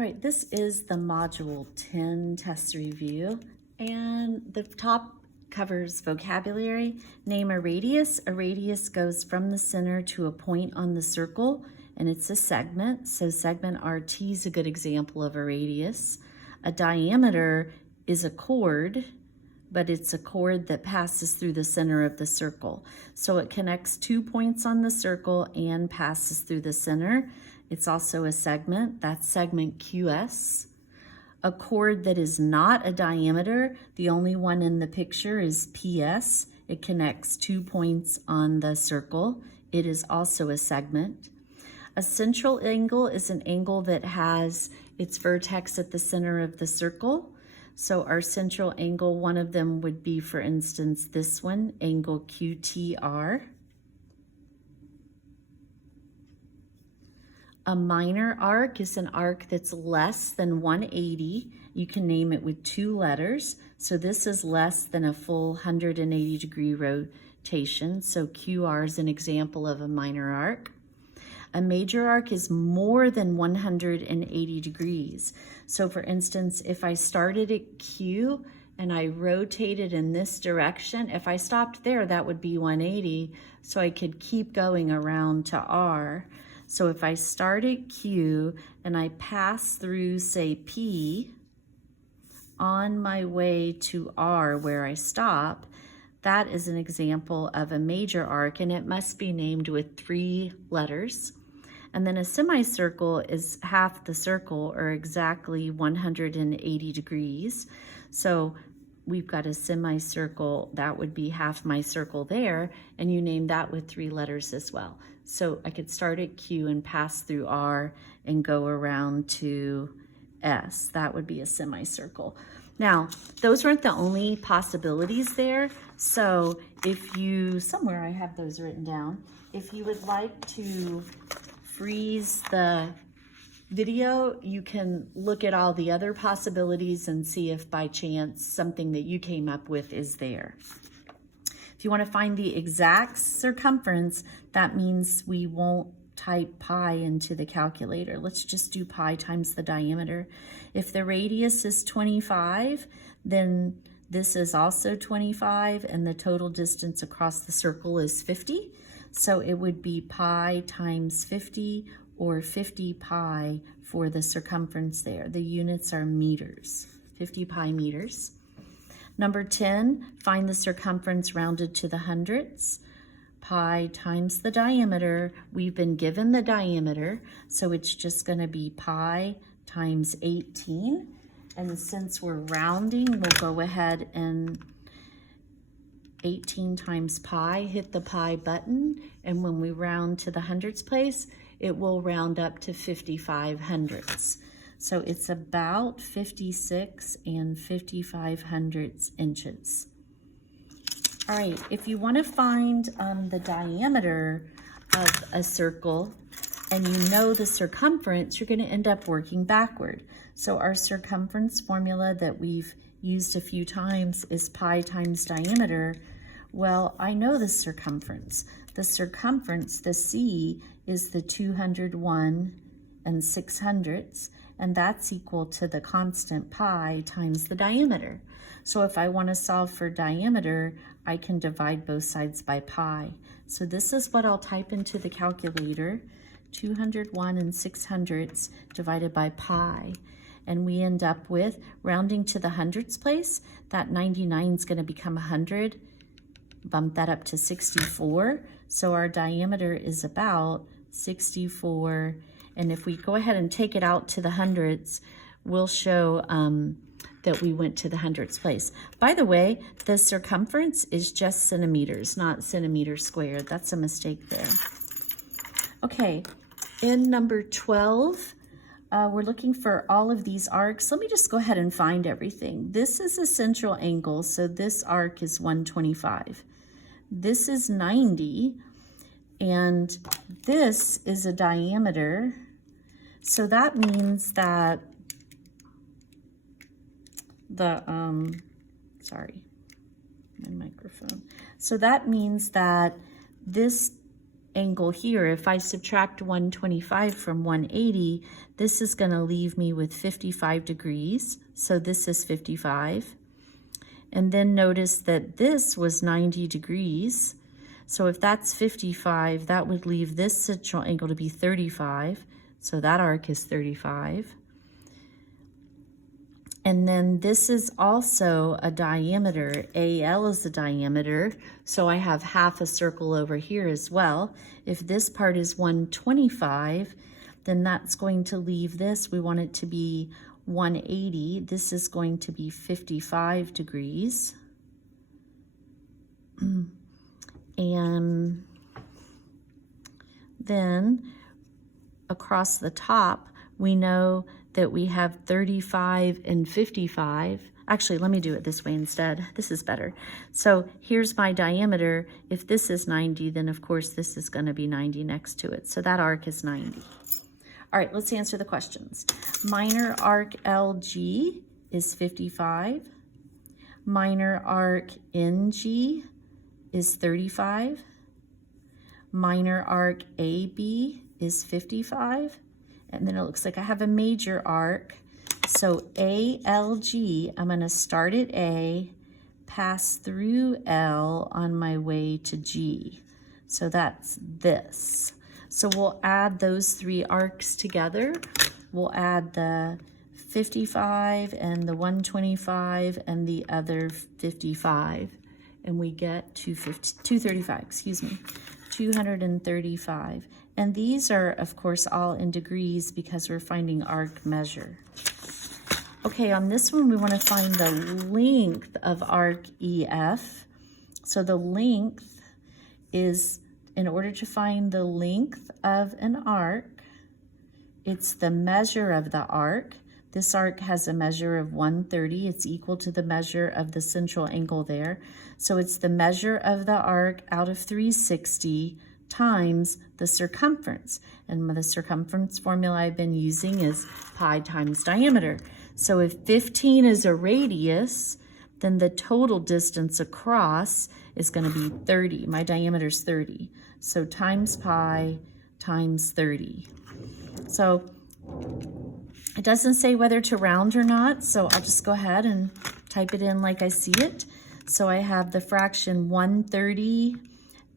All right, this is the Module 10 test review, and the top covers vocabulary. Name a radius. A radius goes from the center to a point on the circle, and it's a segment. So segment RT is a good example of a radius. A diameter is a chord, but it's a chord that passes through the center of the circle. So it connects 2 points on the circle and passes through the center. It's also a segment, that's segment QS. A chord that is not a diameter, the only one in the picture is PS. It connects 2 points on the circle. It is also a segment. A central angle is an angle that has its vertex at the center of the circle. So our central angle, one of them would be, for instance, this one, angle QTR. A minor arc is an arc that's less than 180. You can name it with 2 letters. So this is less than a full 180 degree rotation. So QR is an example of a minor arc. A major arc is more than 180 degrees. So for instance, if I started at Q and I rotated in this direction, if I stopped there, that would be 180. So I could keep going around to R. So if I start at Q and I pass through, say, P, on my way to R where I stop, that is an example of a major arc, and it must be named with 3 letters. And then a semicircle is half the circle, or exactly 180 degrees. So we've got a semicircle, that would be half my circle there, and you name that with 3 letters as well. So I could start at Q and pass through R and go around to S. That would be a semicircle. Now, those weren't the only possibilities there. So if you, somewhere I have those written down, if you would like to freeze the video, you can look at all the other possibilities and see if by chance something that you came up with is there. If you want to find the exact circumference, that means we won't type pi into the calculator. Let's just do pi times the diameter. If the radius is 25, then this is also 25, and the total distance across the circle is 50. So it would be pi times 50, or 50 pi for the circumference there. The units are meters, 50 pi meters. Number 10, find the circumference rounded to the hundredths. Pi times the diameter. We've been given the diameter, so it's just going to be pi times 18. And since we're rounding, we'll go ahead and 18 times pi, hit the pi button, and when we round to the hundredths place, it will round up to 55 hundredths. So it's about 56 and 55 hundredths inches. All right, if you want to find the diameter of a circle and you know the circumference, you're going to end up working backward. So our circumference formula that we've used a few times is pi times diameter. Well, I know the circumference. The circumference, the C, is the 201 and 600ths, and that's equal to the constant pi times the diameter. So if I want to solve for diameter, I can divide both sides by pi. So this is what I'll type into the calculator, 201 and 600ths divided by pi. And we end up with, rounding to the hundredths place, that 99 is going to become 100. Bump that up to 64. So our diameter is about 64. And if we go ahead and take it out to the hundredths, we'll show that we went to the hundredths place. By the way, the circumference is just centimeters, not centimeters squared. That's a mistake there. Okay, in number 12, we're looking for all of these arcs. Let me just go ahead and find everything. This is a central angle, so this arc is 125. This is 90, and this is a diameter. So that means that the, sorry, my microphone. So that means that this angle here, if I subtract 125 from 180, this is going to leave me with 55 degrees. So this is 55. And then notice that this was 90 degrees. So if that's 55, that would leave this central angle to be 35. So that arc is 35. And then this is also a diameter. AL is the diameter. So I have half a circle over here as well. If this part is 125, then that's going to leave this. We want it to be 180. This is going to be 55 degrees. And then across the top, we know that we have 35 and 55. Actually, let me do it this way instead. This is better. So here's my diameter. If this is 90, then of course this is going to be 90 next to it. So that arc is 90. All right, let's answer the questions. Minor arc LG is 55. Minor arc NG is 35. Minor arc AB is 55. And then it looks like I have a major arc. So ALG, I'm going to start at A, pass through L on my way to G. So that's this. So we'll add those three arcs together. We'll add the 55 and the 125 and the other 55. And we get 235, excuse me, 235. And these are, of course, all in degrees because we're finding arc measure. Okay, on this one, we want to find the length of arc EF. So the length is, in order to find the length of an arc, it's the measure of the arc. This arc has a measure of 130. It's equal to the measure of the central angle there. So it's the measure of the arc out of 360 times the circumference. And the circumference formula I've been using is pi times diameter. So if 15 is a radius, then the total distance across is going to be 30. My diameter is 30. So times pi times 30. So it doesn't say whether to round or not, so I'll just go ahead and type it in like I see it. So I have the fraction 130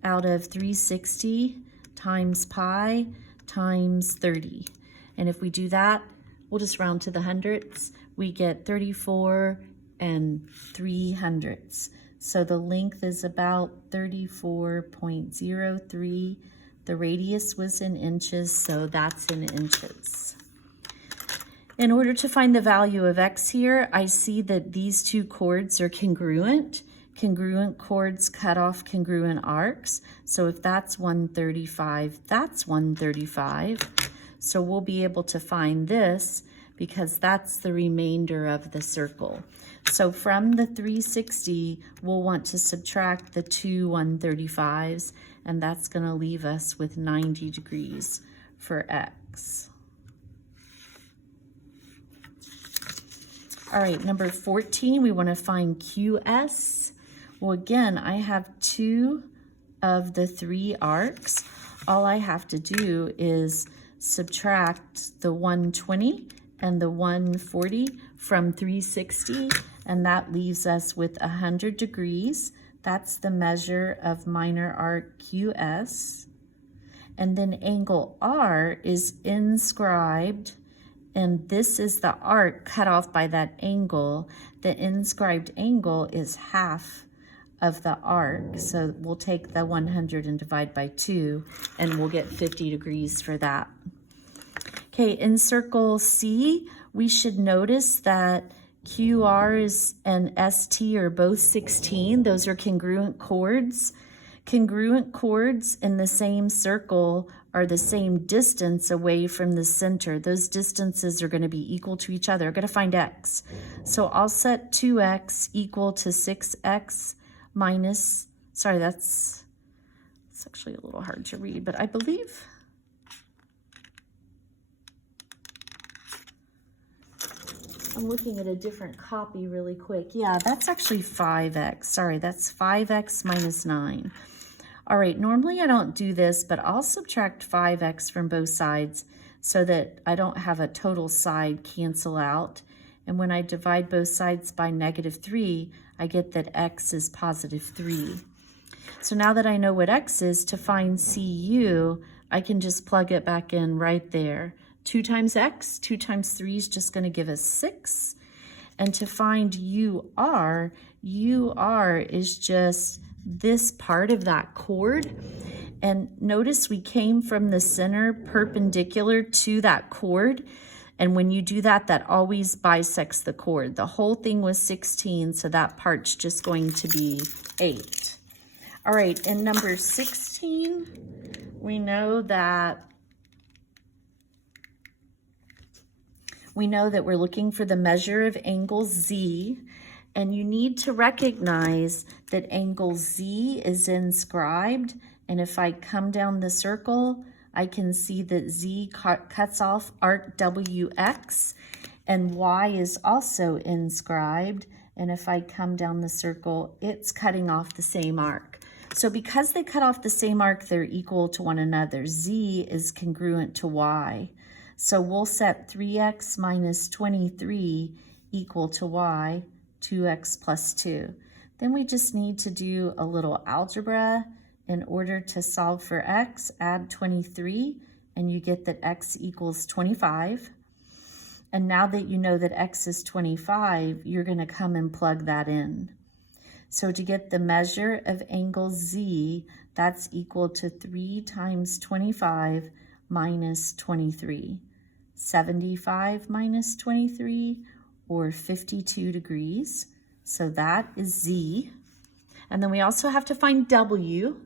out of 360 times pi times 30. And if we do that, we'll just round to the hundredths. We get 34 and 3/100. So the length is about 34.03. The radius was in inches, so that's in inches. In order to find the value of x here, I see that these two chords are congruent. Congruent chords cut off congruent arcs. So if that's 135, that's 135. So we'll be able to find this because that's the remainder of the circle. So from the 360, we'll want to subtract the two 135s, and that's going to leave us with 90 degrees for x. All right, number 14, we want to find QS. Well, again, I have two of the three arcs. All I have to do is subtract the 120 and the 140 from 360, and that leaves us with 100 degrees. That's the measure of minor arc QS. And then angle R is inscribed, and this is the arc cut off by that angle. The inscribed angle is half of the arc. So we'll take the 100 and divide by 2, and we'll get 50 degrees for that. Okay, in circle C, we should notice that QR and ST are both 16. Those are congruent chords. Congruent chords in the same circle are the same distance away from the center. Those distances are going to be equal to each other. I'm going to find x. So I'll set 2x equal to 6x minus, sorry, it's actually a little hard to read, but I believe I'm looking at a different copy really quick. Yeah, that's actually 5x. Sorry, that's 5x minus 9. All right, normally I don't do this, but I'll subtract 5x from both sides so that I don't have a total side cancel out. And when I divide both sides by -3, I get that x is +3. So now that I know what x is, to find CU, I can just plug it back in right there. 2 times x, 2 times 3 is just going to give us 6. And to find UR is just this part of that chord. And notice we came from the center perpendicular to that chord. And when you do that, that always bisects the chord. The whole thing was 16, so that part's just going to be 8. All right, in number 16, we know that we're looking for the measure of angle Z, and you need to recognize that angle Z is inscribed, and if I come down the circle, I can see that Z cuts off arc WX, and Y is also inscribed, and if I come down the circle, it's cutting off the same arc. So because they cut off the same arc, they're equal to one another. Z is congruent to Y. So we'll set 3x minus 23 equal to y, 2x plus 2. Then we just need to do a little algebra. In order to solve for x, add 23, and you get that x equals 25. And now that you know that x is 25, you're going to come and plug that in. So to get the measure of angle Z, that's equal to 3 times 25 minus 23. 75 minus 23, or 52 degrees. So that is Z. And then we also have to find W.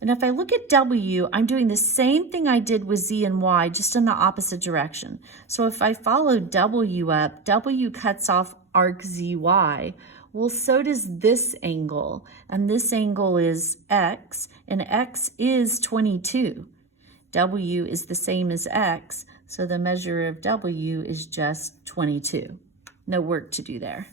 And if I look at W, I'm doing the same thing I did with Z and Y, just in the opposite direction. So if I follow W up, W cuts off arc ZY. Well, so does this angle. And this angle is X, and X is 22. W is the same as X, so the measure of W is just 22. No work to do there.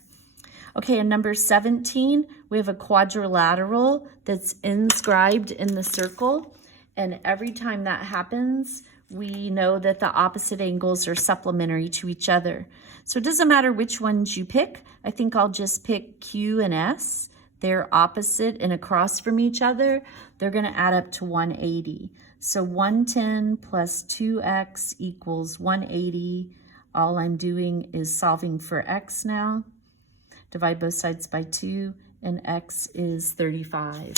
Okay, in number 17, we have a quadrilateral that's inscribed in the circle, and every time that happens, we know that the opposite angles are supplementary to each other. So it doesn't matter which ones you pick. I think I'll just pick Q and S. They're opposite and across from each other. They're going to add up to 180. So 110 plus 2x equals 180. All I'm doing is solving for x now. Divide both sides by 2, and x is 35.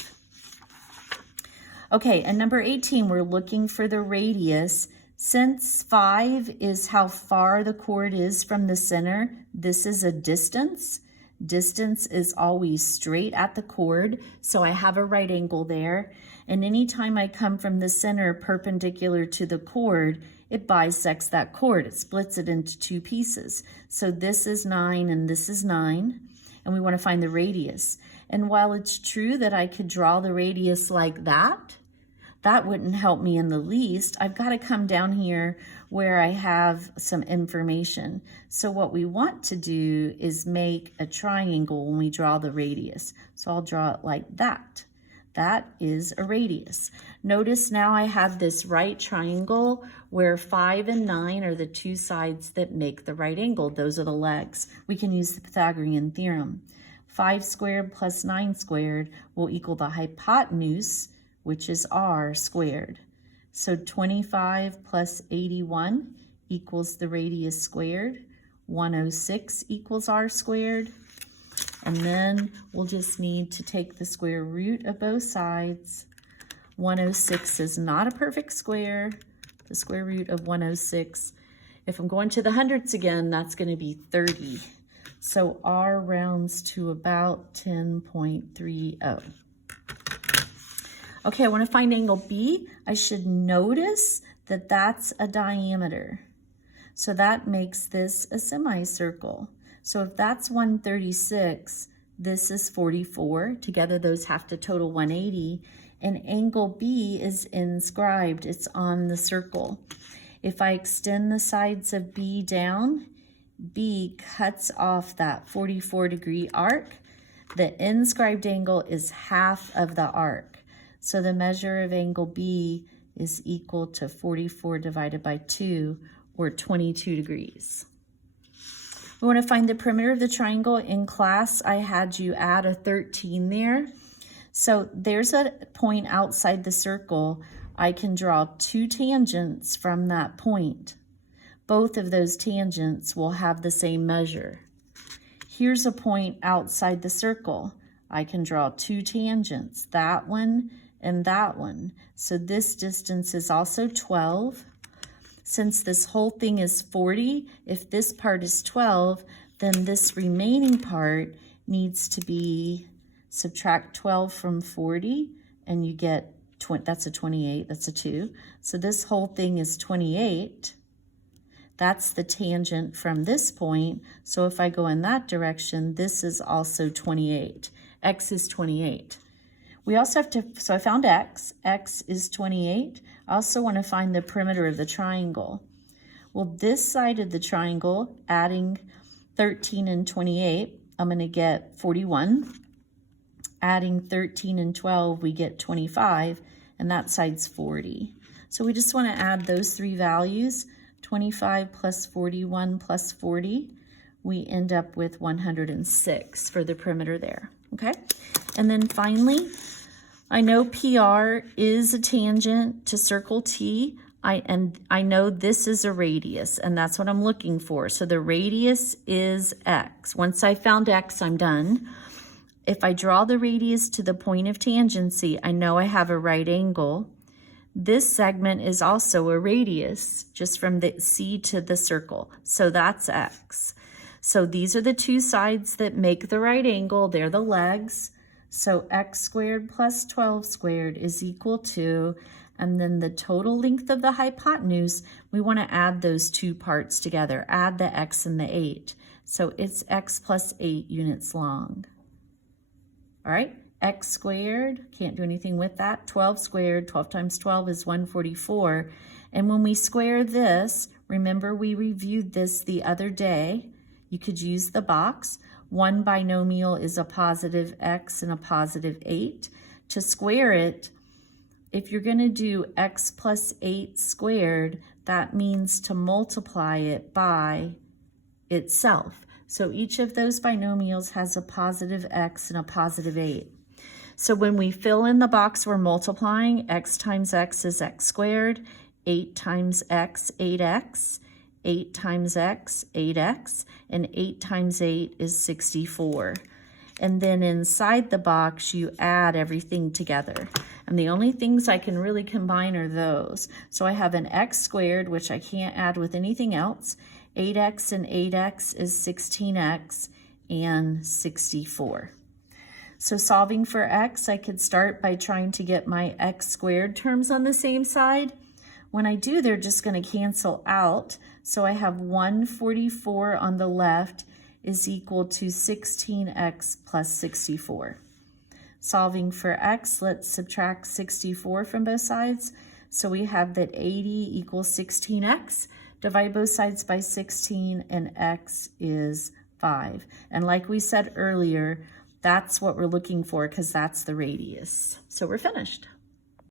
Okay, and number 18, we're looking for the radius. Since 5 is how far the chord is from the center, this is a distance. Distance is always straight at the chord, so I have a right angle there. And anytime I come from the center perpendicular to the chord, it bisects that chord. It splits it into 2 pieces. So this is 9 and this is 9, and we want to find the radius. And while it's true that I could draw the radius like that, that wouldn't help me in the least. I've got to come down here where I have some information. So what we want to do is make a triangle when we draw the radius. So I'll draw it like that. That is a radius. Notice now I have this right triangle where 5 and 9 are the 2 sides that make the right angle. Those are the legs. We can use the Pythagorean theorem. 5 squared plus 9 squared will equal the hypotenuse, which is r squared. So 25 plus 81 equals the radius squared. 106 equals r squared. And then we'll just need to take the square root of both sides. 106 is not a perfect square. The square root of 106, if I'm going to the hundredths again, that's going to be 30. So r rounds to about 10.30. Okay, I want to find angle B. I should notice that that's a diameter. So that makes this a semicircle. So if that's 136, this is 44. Together those have to total 180. And angle B is inscribed. It's on the circle. If I extend the sides of B down, B cuts off that 44-degree arc. The inscribed angle is half of the arc. So the measure of angle B is equal to 44 divided by 2, or 22 degrees. We want to find the perimeter of the triangle. In class, I had you add a 13 there. So there's a point outside the circle. I can draw 2 tangents from that point. Both of those tangents will have the same measure. Here's a point outside the circle. I can draw 2 tangents, that one and that one. So this distance is also 12. Since this whole thing is 40, if this part is 12, then this remaining part needs to be, subtract 12 from 40, and you get, that's a 28, that's a 2. So this whole thing is 28. That's the tangent from this point. So if I go in that direction, this is also 28. X is 28. We also have to, so I found X. X is 28. I also want to find the perimeter of the triangle. Well, this side of the triangle, adding 13 and 28, I'm going to get 41. Adding 13 and 12, we get 25, and that side's 40. So we just want to add those 3 values, 25 plus 41 plus 40. We end up with 106 for the perimeter there, okay? And then finally, I know PR is a tangent to circle T, and I know this is a radius, and that's what I'm looking for. So the radius is X. Once I found X, I'm done. If I draw the radius to the point of tangency, I know I have a right angle. This segment is also a radius, just from the C to the circle. So that's X. So these are the 2 sides that make the right angle. They're the legs. So x squared plus 12 squared is equal to, and then the total length of the hypotenuse, we want to add those 2 parts together. Add the x and the 8. So it's x plus 8 units long. All right, x squared, can't do anything with that. 12 squared, 12 times 12 is 144. And when we square this, remember we reviewed this the other day. You could use the box. One binomial is a positive x and a positive 8. To square it, if you're going to do x plus 8 squared, that means to multiply it by itself. So each of those binomials has a positive x and a positive 8. So when we fill in the box we're multiplying, x times x is x squared, 8 times x, 8x, 8 times x, 8x, and 8 times 8 is 64. And then inside the box, you add everything together. And the only things I can really combine are those. So I have an x squared, which I can't add with anything else. 8x and 8x is 16x and 64. So solving for x, I could start by trying to get my x squared terms on the same side. When I do, they're just going to cancel out. So I have 144 on the left is equal to 16x plus 64. Solving for x, let's subtract 64 from both sides. So we have that 80 equals 16x. Divide both sides by 16, and x is 5. And like we said earlier, that's what we're looking for because that's the radius. So we're finished.